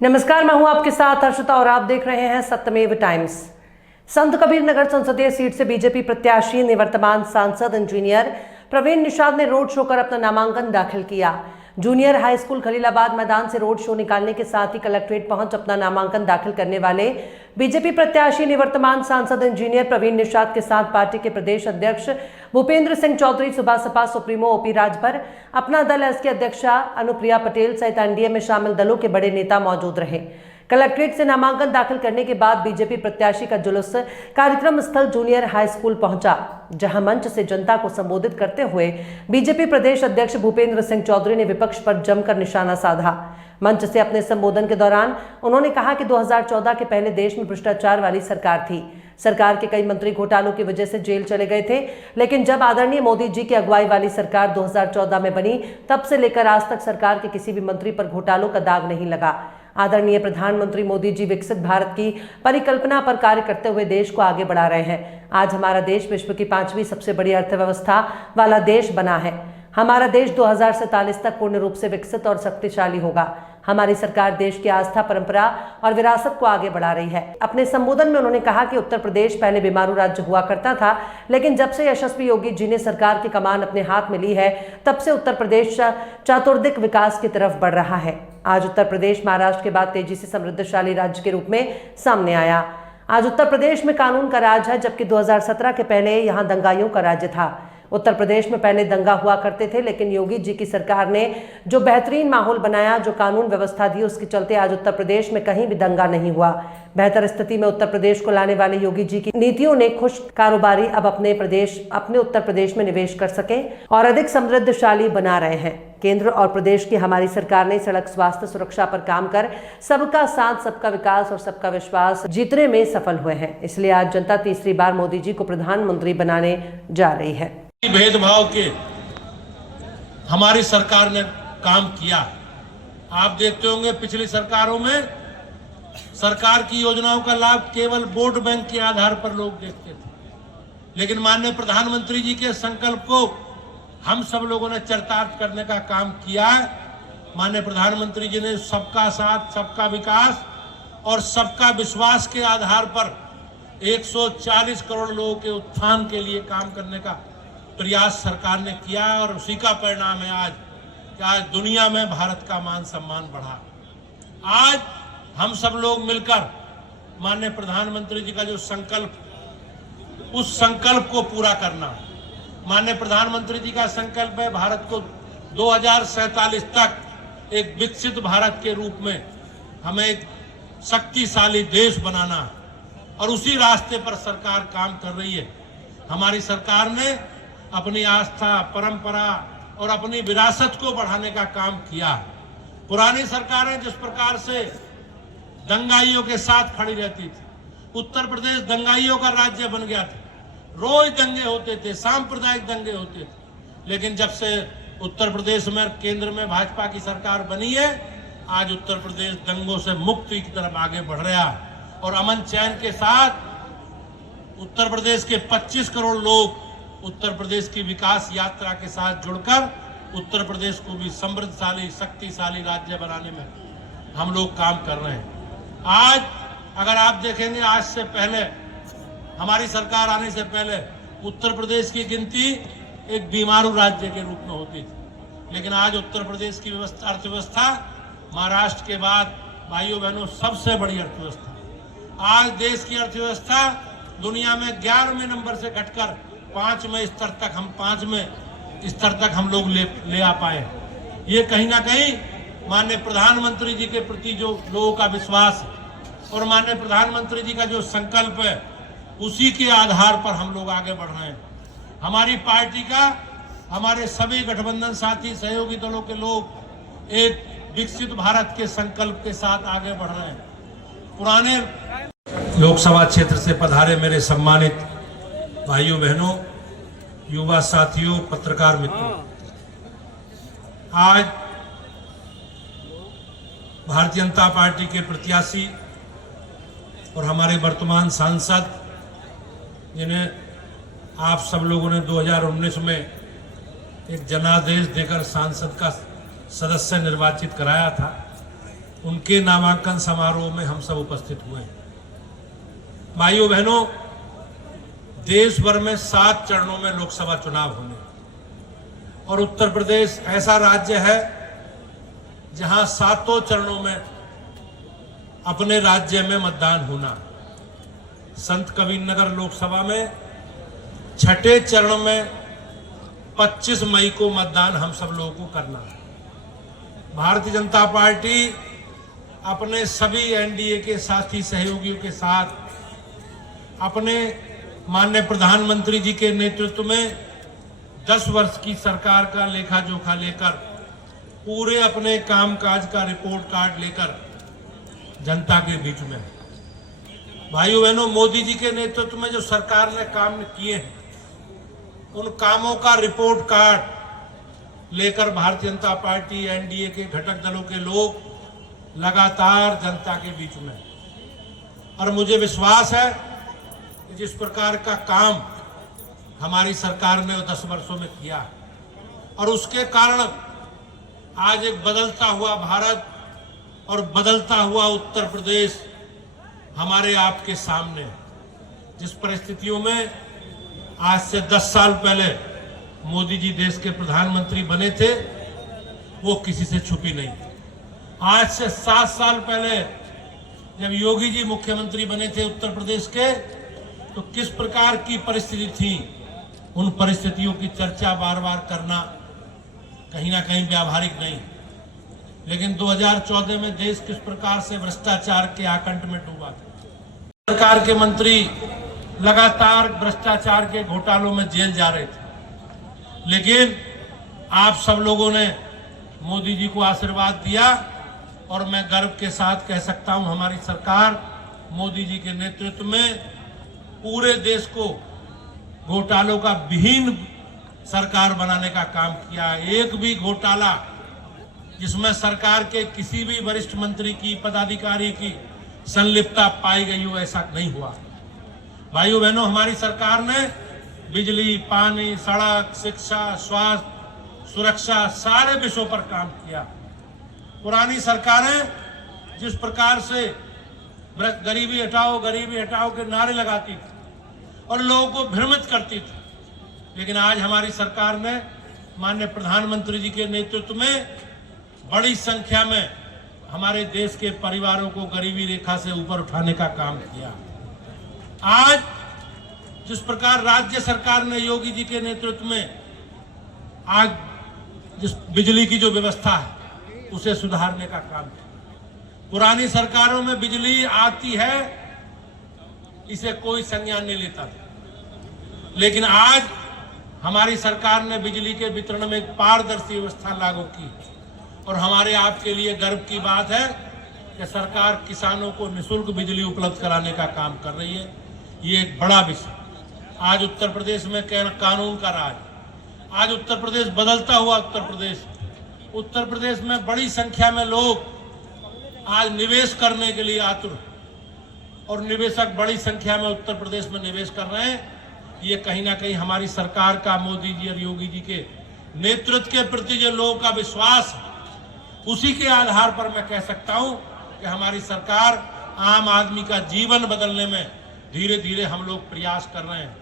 नमस्कार, मैं हूं आपके साथ हर्षिता और आप देख रहे हैं सत्यमेव टाइम्स। संत कबीर नगर संसदीय सीट से बीजेपी प्रत्याशी निवर्तमान सांसद इंजीनियर प्रवीण निषाद ने रोड शो कर अपना नामांकन दाखिल किया। जूनियर हाई स्कूल खलीलाबाद मैदान से रोड शो निकालने के साथ ही कलेक्ट्रेट पहुंच अपना नामांकन दाखिल करने वाले बीजेपी प्रत्याशी निवर्तमान सांसद इंजीनियर प्रवीण निषाद के साथ पार्टी के प्रदेश अध्यक्ष भूपेंद्र सिंह चौधरी, सुबह सपा सुप्रीमो ओपी राजभर, अपना दल एसके अध्यक्षा अनुप्रिया पटेल सहित एनडीए में शामिल दलों के बड़े नेता मौजूद रहे। कलेक्ट्रेट से नामांकन दाखिल करने के बाद बीजेपी प्रत्याशी का जुलूस कार्यक्रम स्थल जूनियर हाई स्कूल पहुंचा, जहां मंच से जनता को संबोधित करते हुए बीजेपी प्रदेश अध्यक्ष भूपेंद्र सिंह चौधरी ने विपक्ष पर जमकर निशाना साधा। मंच से अपने संबोधन के दौरान उन्होंने कहा कि 2014 के पहले देश में भ्रष्टाचार वाली सरकार थी। सरकार के कई मंत्री घोटालों की वजह से जेल चले गए थे, लेकिन जब आदरणीय मोदी जी की अगुवाई वाली सरकार 2014 में बनी, तब से लेकर आज तक सरकार के किसी भी मंत्री पर घोटालों का दाग नहीं लगा। आदरणीय प्रधानमंत्री मोदी जी विकसित भारत की परिकल्पना पर कार्य करते हुए देश को आगे बढ़ा रहे हैं। आज हमारा देश विश्व की 5वीं सबसे बड़ी अर्थव्यवस्था वाला देश बना है। हमारा देश 2047 तक पूर्ण रूप से विकसित और शक्तिशाली होगा। हमारी सरकार देश की आस्था, परंपरा और विरासत को आगे बढ़ा रही है। अपने संबोधन में उन्होंने कहा कि उत्तर प्रदेश पहले बीमारू राज्य हुआ करता था, लेकिन जब से यशस्वी योगी जी ने सरकार की कमान अपने हाथ में ली है, तब से उत्तर प्रदेश चतुर्दिक विकास की तरफ बढ़ रहा है। आज उत्तर प्रदेश महाराष्ट्र के बाद तेजी से समृद्धशाली राज्य के रूप में सामने आया। आज उत्तर प्रदेश में कानून का राज है, जबकि 2017 के पहले यहाँ दंगाइयों का राज्य था। उत्तर प्रदेश में पहले दंगा हुआ करते थे, लेकिन योगी जी की सरकार ने जो बेहतरीन माहौल बनाया, जो कानून व्यवस्था दी, उसके चलते आज उत्तर प्रदेश में कहीं भी दंगा नहीं हुआ। बेहतर स्थिति में उत्तर प्रदेश को लाने वाले योगी जी की नीतियों ने खुश कारोबारी अब अपने उत्तर प्रदेश में निवेश कर सके और अधिक समृद्धशाली बना रहे हैं। केंद्र और प्रदेश की हमारी सरकार ने सड़क, स्वास्थ्य, सुरक्षा पर काम कर सबका साथ, सबका विकास और सबका विश्वास जीतने में सफल हुए हैं। इसलिए आज जनता तीसरी बार मोदी जी को प्रधानमंत्री बनाने जा रही है। भेदभाव के हमारी सरकार ने काम किया। आप देखते होंगे पिछली सरकारों में सरकार की योजनाओं का लाभ केवल वोट बैंक के आधार पर लोग देखते थे, लेकिन माननीय प्रधानमंत्री जी के संकल्प को हम सब लोगों ने चरितार्थ करने का काम किया है। माननीय प्रधानमंत्री जी ने सबका साथ, सबका विकास और सबका विश्वास के आधार पर 140 करोड़ लोगों के उत्थान के लिए काम करने का प्रयास सरकार ने किया है, और उसी का परिणाम है आज दुनिया में भारत का मान सम्मान बढ़ा। आज हम सब लोग मिलकर माननीय प्रधानमंत्री जी का जो संकल्प, उस संकल्प को पूरा करना। माननीय प्रधानमंत्री जी का संकल्प है भारत को 2047 तक एक विकसित भारत के रूप में हमें एक शक्तिशाली देश बनाना, और उसी रास्ते पर सरकार काम कर रही है। हमारी सरकार ने अपनी आस्था, परंपरा और अपनी विरासत को बढ़ाने का काम किया। पुरानी सरकारें जिस प्रकार से दंगाइयों के साथ खड़ी रहती थी, उत्तर प्रदेश दंगाइयों का राज्य बन गया था। रोज दंगे होते थे, सांप्रदायिक दंगे होते थे, लेकिन जब से उत्तर प्रदेश में केंद्र में भाजपा की सरकार बनी है, आज उत्तर प्रदेश दंगों से मुक्ति की तरफ आगे बढ़ रहा है। और अमन चैन के साथ उत्तर प्रदेश के 25 करोड़ लोग उत्तर प्रदेश की विकास यात्रा के साथ जुड़कर उत्तर प्रदेश को भी समृद्धशाली, शक्तिशाली राज्य बनाने में हम लोग काम कर रहे हैं। आज अगर आप देखेंगे, आज से पहले, हमारी सरकार आने से पहले उत्तर प्रदेश की गिनती एक बीमारू राज्य के रूप में होती थी, लेकिन आज उत्तर प्रदेश की अर्थव्यवस्था महाराष्ट्र के बाद, भाइयों बहनों, सबसे बड़ी अर्थव्यवस्था। आज देश की अर्थव्यवस्था दुनिया में 11वें नंबर से घटकर 5वें स्तर तक हम लोग ले आ पाए। ये कहीं ना कहीं माननीय प्रधानमंत्री जी के प्रति जो लोगों का विश्वास है और माननीय प्रधानमंत्री जी का जो संकल्प है, उसी के आधार पर हम लोग आगे बढ़ रहे हैं। हमारी पार्टी का, हमारे सभी गठबंधन साथी, सहयोगी दलों के लोग एक विकसित भारत के संकल्प के साथ आगे बढ़ रहे हैं। पुराने लोकसभा क्षेत्र से पधारे मेरे सम्मानित भाइयों बहनों, युवा साथियों, पत्रकार मित्रों, आज भारतीय जनता पार्टी के प्रत्याशी और हमारे वर्तमान सांसद, जिन्हें आप सब लोगों ने 2019 में एक जनादेश देकर सांसद का सदस्य निर्वाचित कराया था, उनके नामांकन समारोह में हम सब उपस्थित हुए। भाइयों बहनों, देश भर में 7 चरणों में लोकसभा चुनाव होने और उत्तर प्रदेश ऐसा राज्य है जहां 7 चरणों में अपने राज्य में मतदान होना। संत कबीरनगर लोकसभा में 6ठे चरण में 25 मई को मतदान हम सब लोगों को करना है। भारतीय जनता पार्टी अपने सभी एनडीए के साथी सहयोगियों के साथ अपने माननीय प्रधानमंत्री जी के नेतृत्व में 10 वर्ष की सरकार का लेखा जोखा लेकर पूरे अपने कामकाज का रिपोर्ट कार्ड लेकर जनता के बीच में है। भाइयों बहनों, मोदी जी के नेतृत्व में जो सरकार ने काम किए हैं उन कामों का रिपोर्ट कार्ड लेकर भारतीय जनता पार्टी एनडीए के घटक दलों के लोग लगातार जनता के बीच में हैं। और मुझे विश्वास है कि जिस प्रकार का काम हमारी सरकार ने 10 वर्षों में किया और उसके कारण आज एक बदलता हुआ भारत और बदलता हुआ उत्तर प्रदेश हमारे आपके सामने है। जिस परिस्थितियों में आज से 10 साल पहले मोदी जी देश के प्रधानमंत्री बने थे वो किसी से छुपी नहीं। आज से 7 साल पहले जब योगी जी मुख्यमंत्री बने थे उत्तर प्रदेश के, तो किस प्रकार की परिस्थिति थी, उन परिस्थितियों की चर्चा बार बार करना कहीं ना कहीं व्यावहारिक नहीं। लेकिन 2014 में देश किस प्रकार से भ्रष्टाचार के आकंठ में डूबा था। सरकार के मंत्री लगातार भ्रष्टाचार के घोटालों में जेल जा रहे थे, लेकिन आप सब लोगों ने मोदी जी को आशीर्वाद दिया और मैं गर्व के साथ कह सकता हूं हमारी सरकार मोदी जी के नेतृत्व में पूरे देश को घोटालों का विहीन सरकार बनाने का काम किया। एक भी घोटाला जिसमें सरकार के किसी भी वरिष्ठ मंत्री की, पदाधिकारी की संलिप्तता पाई गई हो, ऐसा नहीं हुआ। भाइयों बहनों, हमारी सरकार ने बिजली, पानी, सड़क, शिक्षा, स्वास्थ्य, सुरक्षा सारे विषयों पर काम किया। पुरानी सरकारें जिस प्रकार से गरीबी हटाओ के नारे लगाती थी और लोगों को भ्रमित करती थी, लेकिन आज हमारी सरकार ने माननीय प्रधानमंत्री जी के नेतृत्व में बड़ी संख्या में हमारे देश के परिवारों को गरीबी रेखा से ऊपर उठाने का काम किया। आज जिस प्रकार राज्य सरकार ने योगी जी के नेतृत्व में आज जिस बिजली की जो व्यवस्था है उसे सुधारने का काम किया। पुरानी सरकारों में बिजली आती है इसे कोई संज्ञान नहीं लेता था, लेकिन आज हमारी सरकार ने बिजली के वितरण में एक पारदर्शी व्यवस्था लागू की और हमारे आपके लिए गर्व की बात है कि सरकार किसानों को निःशुल्क बिजली उपलब्ध कराने का काम कर रही है। ये एक बड़ा विषय। आज उत्तर प्रदेश में कानून का राज, आज उत्तर प्रदेश बदलता हुआ उत्तर प्रदेश में बड़ी संख्या में लोग आज निवेश करने के लिए आतुर और निवेशक बड़ी संख्या में उत्तर प्रदेश में निवेश कर रहे हैं। ये कहीं ना कहीं हमारी सरकार का, मोदी जी और योगी जी के नेतृत्व के प्रति जो लोगों का विश्वास है, उसी के आधार पर मैं कह सकता हूं कि हमारी सरकार आम आदमी का जीवन बदलने में धीरे धीरे हम लोग प्रयास कर रहे हैं।